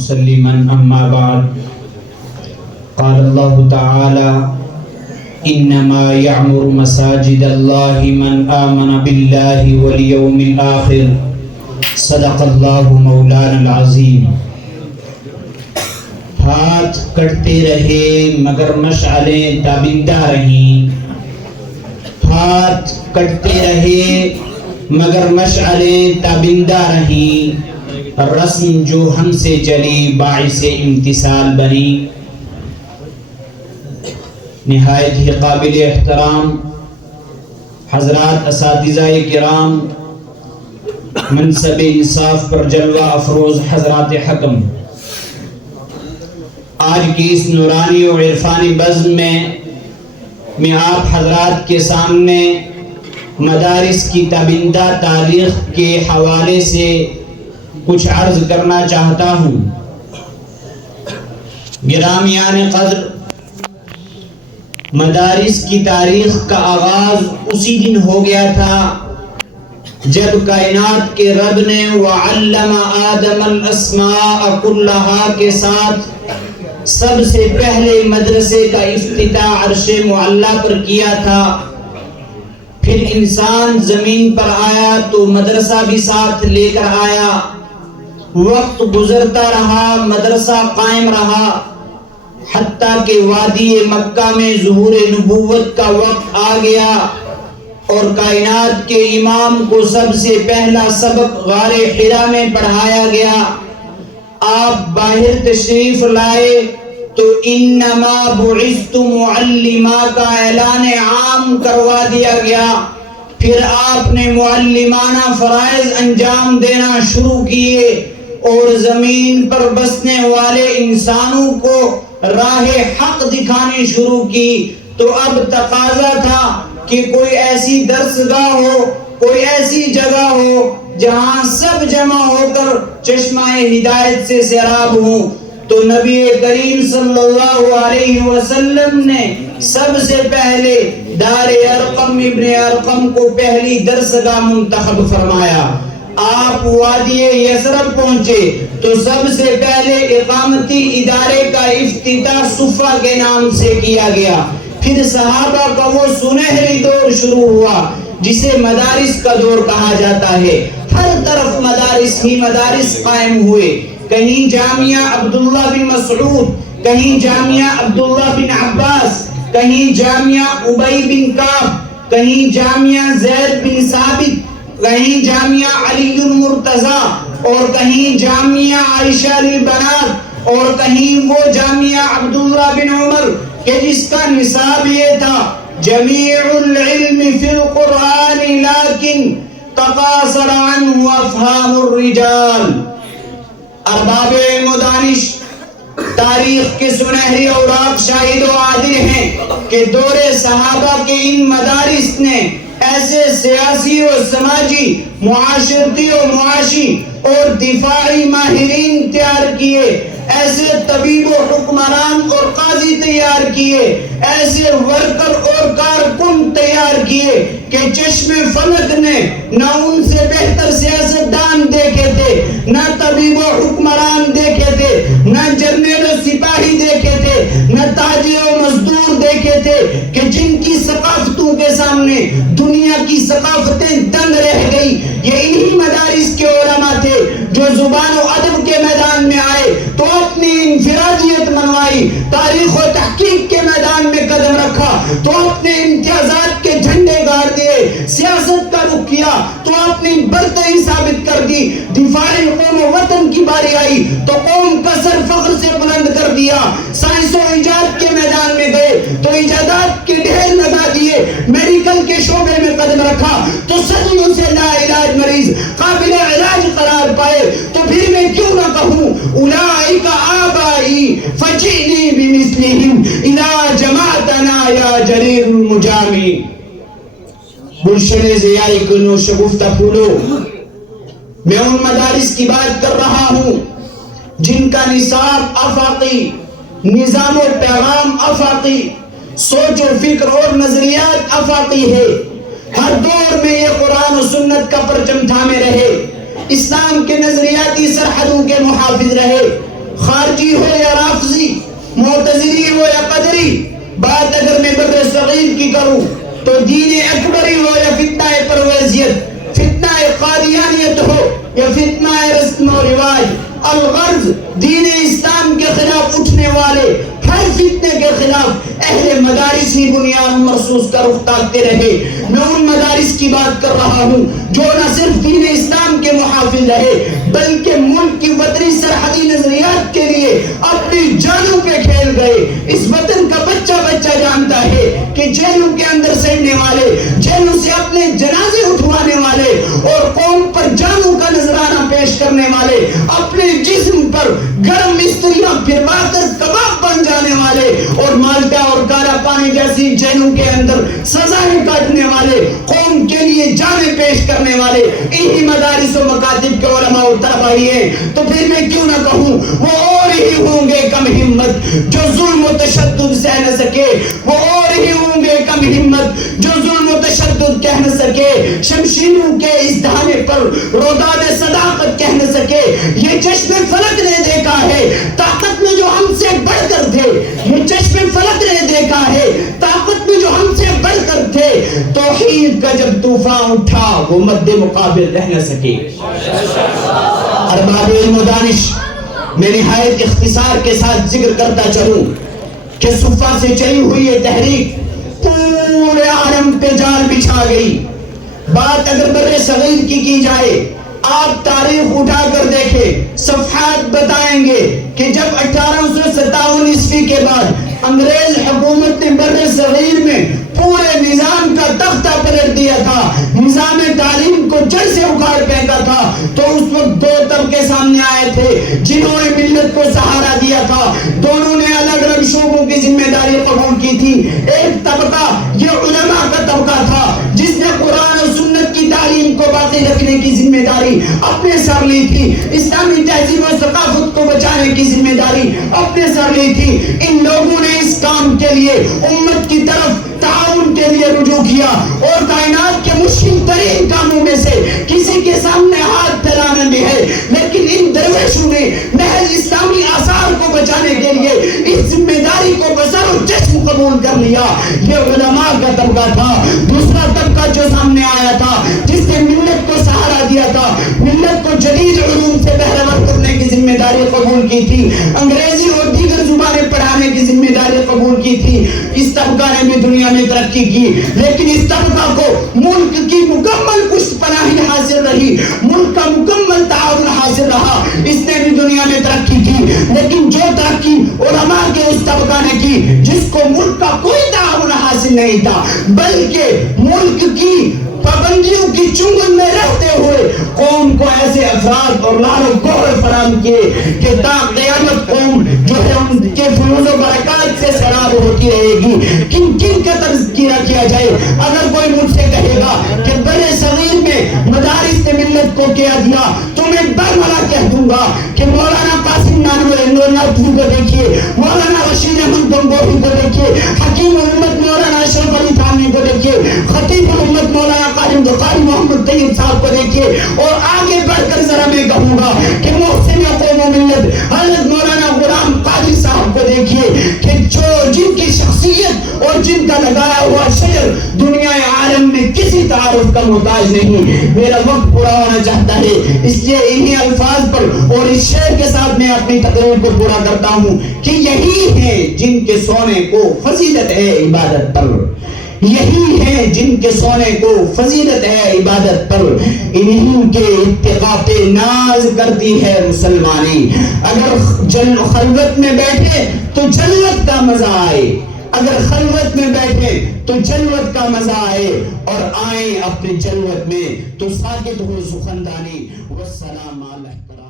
مسلما أما بعد قال الله تعالى إنما يعمر مساجد الله من آمن بالله واليوم الآخر صدق الله مولانا العظیم۔ ہاتھ کٹتے رہے مگر مشعلیں تابندہ رہیں، ہاتھ کٹتے رہے مگر مشعلیں تابندہ رہیں، رسم جو ہم سے چلی باعث امتثال بنی۔ نہایت ہی قابل احترام حضرات اساتذہ کرام، منصب انصاف پر جلوہ افروز حضرات حکم، آج کی اس نورانی و عرفانی بزم میں آپ حضرات کے سامنے مدارس کی تابندہ تاریخ کے حوالے سے کچھ عرض کرنا چاہتا ہوں۔ گرامیان قدر، مدارس کی تاریخ کا آغاز اسی دن ہو گیا تھا جب کائنات کے رب نے وَعَلَّمَ آدَمَ الْأَسْمَاءَ كُلَّهَا کے ساتھ سب سے پہلے مدرسے کا افتتاح عرش معلیٰ پر کیا تھا۔ پھر انسان زمین پر آیا تو مدرسہ بھی ساتھ لے کر آیا، وقت گزرتا رہا، مدرسہ قائم رہا، حتیٰ کہ وادی مکہ میں ظہور نبوت کا وقت آ گیا اور کائنات کے امام کو سب سے پہلا سبق غار حرا میں پڑھایا گیا۔ آپ باہر تشریف لائے تو انما بعثت معلما کا اعلان عام کروا دیا گیا۔ پھر آپ نے معلمانہ فرائض انجام دینا شروع کیے اور زمین پر بسنے والے انسانوں کو راہ حق دکھانی شروع کی۔ تو اب تقاضا تھا کہ کوئی ایسی درسگاہ ہو، کوئی ایسی جگہ ہو جہاں سب جمع ہو کر چشمہ ہدایت سے سیراب ہوں۔ تو نبی کریم صلی اللہ علیہ وسلم نے سب سے پہلے دار ارقم ابن ارقم کو پہلی درسگاہ منتخب فرمایا۔ آپ وادی یثرب پہنچے تو سب سے پہلے اقامتی ادارے کا افتتاح صفہ کے نام سے کیا گیا۔ پھر صحابہ کا وہ سنہری دور شروع ہوا جسے مدارس کا دور کہا جاتا ہے۔ ہر طرف مدارس ہی مدارس قائم ہوئے، کہیں جامعہ عبداللہ بن مسعود، کہیں جامعہ عبداللہ بن عباس، کہیں جامعہ ابی بن کعب، کہیں جامعہ زید بن ثابت، کہیں جامعہ علی المرتضی، اور کہیں جامعہ عائشہ للبنات، اور کہیں وہ جامعہ عبداللہ بن عمر کہ جس کا نصاب یہ تھا جمیع العلم فی القرآن لیکن تقاصر عنہ افہام الرجال۔ ارباب علم و دانش تاریخ کے سنہری اوراق شاہد و عادل ہیں کہ دور صحابہ کے ان مدارس نے ایسے سیاسی و سماجی، معاشرتی و معاشی اور دفاعی ماہرین تیار کیے، ایسے طبیب و حکمران اور قاضی تیار کیے، ایسے ورکر اور کارکن تیار کیے کہ چشم فلک نے نہ ان سے بہتر سیاستدان دیکھے تھے، نہ طبیب و حکمران دیکھے تھے، نہ جنرل و سپاہی دیکھے تھے، نہ تاجر و مزدور دیکھے تھے، کہ جن کی ثقافتوں کے سامنے دنیا کی ثقافتیں دنگ رہ گئی۔ یہ انہی مدارس کے علماء تھے جو زبان و ادب کے میدان میں آئے تو اپنی انفرادیت منوائی، تاریخ و تحقیق کے میدان میں قدم رکھا تو اپنے امتیازات کے جھنڈے گاڑ دیے، سیاست کا رخ کیا تو اپنی برتری ثابت کر دی، دفاع قوم و وطن کی باری آئی تو قوم کا سر فخر سے بلند کر دیا، سائنس و ایجاد کے میدان میں گئے تو ایجادات کے ڈھیر لگا دیے، میڈیکل کے شعبے میں قدم رکھا تو صدیوں سے لا علاج مریض قابل علاج قرار پائے۔ تو پھر میں کیوں نہ کہوں اولئک آبائی فجئنی بمثلہم اذا جمعتنا یا جریر المجامی۔ گلشن ضیاء کنو شگفتہ پھولو، میں ان مدارس کی بات کر رہا ہوں جن کا نصاب آفاقی، نظام و پیغام آفاقی، سوچ و فکر اور نظریات آفاقی ہے۔ ہر دور میں یہ قرآن و سنت کا پرچم تھامے رہے، اسلام کے نظریاتی سرحدوں کے محافظ رہے، خارجی ہو یا رافضی، معتزلی ہو یا قدری، بات اگر میں بر صغیر کی کروں تو دین اکبری ہو یا فتنہ پرویزیت، فتنہ قادیانیت ہو یا فتنہ رسم و رواج، الغرض دین اسلام کے خلاف اٹھنے والے ہر فتنے کے خلاف اہل مدارس ہی بنیاد مرصوص کا رخ تاکتے رہے۔ میں ان مدارس کی بات کر رہا ہوں جو نہ صرف دین اسلام کے محافظ رہے بلکہ ملک کی وطنی سرحدی نظریات کے لیے اپنی جانوں پہ کھیل گئے۔ اس وطن کا بچہ بچہ جانتا ہے کہ جیلوں کے اندر سڑنے والے، جیلوں سے اپنے جنازے اٹھوانے والے اور قوم پر جانوں کا نذرانہ پیش کرنے والے، اپنے جسم پر گرم مستریاں پھروا کر کباب بن جانے والے اور مالٹا اور کالا پانی جیسی جیلوں کے اندر سزائیں کاٹنے والے، قوم کے لیے جانیں پیش کرنے والے انہی مدارس و مکاتب کے علماء و طلباء ہی ہیں۔ تو پھر میں کیوں نہ کہوں وہ اور ہی ہوں گے کم ہمت جو ظلم و تشدد سہ نہ سکے، وہ اور ہی ہوں گے کم ہمت جو ظلم و تشدد کہہ نہ سکے، شمشیروں کے اس دھانے پر روداد صداقت کہہ نہ سکے۔ یہ چشم فلک نے دیکھا ہے طاقت میں جو ہم سے بڑھ کر تھے، یہ چشم فلک نے دیکھا ہے طاقت میں جو ہم سے بڑھ کر تھے، توحید کا جب طوفان اٹھا وہ مد مقابل رہ نہ سکے۔ ارباب علم و دانش، میں نہایت اختصار کے ساتھ ذکر کرتا چلوں کہ صفا سے چلی ہوئی یہ تحریک پورے عالم پہ جال بچھا گئی۔ بات اگر بر صغیر کی جائے، آپ تاریخ اٹھا کر دیکھیں، صفحات بتائیں گے کہ جب 1857 عیسوی کے بعد انگریز حکومت نے بر صغیر میں پورے نظام کا تختہ پلٹ دیا تھا، نظام تعلیم کو جڑ سے اکھاڑ پھینکا تھا، تو اس وقت دو طبقے سامنے آئے تھے جنہوں نے ملت کو سہارا دیا تھا۔ دونوں نے الگ الگ شعبوں کی ذمہ داری قبول کی تھی۔ ایک طبقہ یہ علماء کا طبقہ تھا جس نے قرآن اور سنت کی تعلیم کو باقی رکھنے کی ذمہ داری اپنے سر لی تھی، اسلامی تہذیب و ثقافت کو بچانے کی ذمہ داری اپنے سر لی تھی۔ ان لوگوں نے اس کام کے لیے امت کی طرف تعاون کے لیے رجوع کیا اور کائنات کے مشکل ترین کاموں میں سے کسی کے سامنے ہاتھ پھیلانا بھی ہے، لیکن ان درویشوں نے محض اسلامی آثار کو بچانے کے لیے اس ذمہ داری کو بسر و چشم قبول کر لیا۔ یہ علماء کا طبقہ تھا۔ دوسرا طبقہ جو سامنے آیا تھا جس نے ملت کو سہارا دیا تھا، ملت کو جدید علوم سے بہرور کرنے کی ذمہ داری قبول کی تھی، انگریزی اور دیگر زبانیں پڑھانے کی ذمہ داری قبول کی تھی۔ اس طبقہ نے بھی دنیا میں ترقی کی، لیکن اس طبقہ کو ملک کی مکمل پشت پناہی حاصل رہی، ملک کا مکمل تعاون حاصل رہا، اس نے بھی دنیا میں ترقی کی۔ لیکن جو ترقی علماء کے اس طبقہ نے کی جس کو ملک کا کوئی تعاون حاصل نہیں تھا بلکہ ملک کی پابندیوں کی چنگل میں رہتے ہوئے قوم کو ایسے افراد اور لال و گوہر فراہم کیے کہ تا قیامت قوم جو ہے ان کے فیوز و برکات سے سراب ہوتی رہے گی۔ کن کن کا تذکرہ کیا جائے؟ اگر کوئی مجھ سے کہے گا کہ بر صغیر میں مدارس نے ملت کو کیا دیا تو میں برملا کہہ دوں گا کہ مولانا قاسم نانوتوی کو دیکھیے، مولانا رشید احمد گنگوہی کو دیکھیے، حکیم امت مولانا اشرف علی تھانوی کو دیکھیے، خطیب امت مولانا قاری محمد طیب صاحب کو دیکھیے، اور آگے بڑھ کر ذرا میں کہوں گا کہ محسن قوم و ملت حضرت مولانا غلام قادری صاحب کو دیکھیے کہ جن کی شخصیت اور جن کا لگایا ہوا شجر دنیا عالم میں کسی تعارف کا محتاج نہیں۔ میرا وقت پورا ہونا چاہتا ہے، اس لیے انہی الفاظ پر اور اس شعر کے ساتھ میں اپنی تقریر کو پورا کرتا ہوں کہ یہی ہیں جن کے سونے کو فضیلت ہے عبادت پر، یہی ہیں جن کے سونے کو فضیلت ہے عبادت پر، انہی کے اتقاء پہ ناز کرتی ہے مسلمانی۔ اگر خلوت میں بیٹھے تو جنت کا مزہ آئے، اگر خلوت میں بیٹھے تو جنت کا مزہ آئے، اور آئیں اپنے جنت میں تو ساکت ہو سخندانی۔ والسلام علیکم۔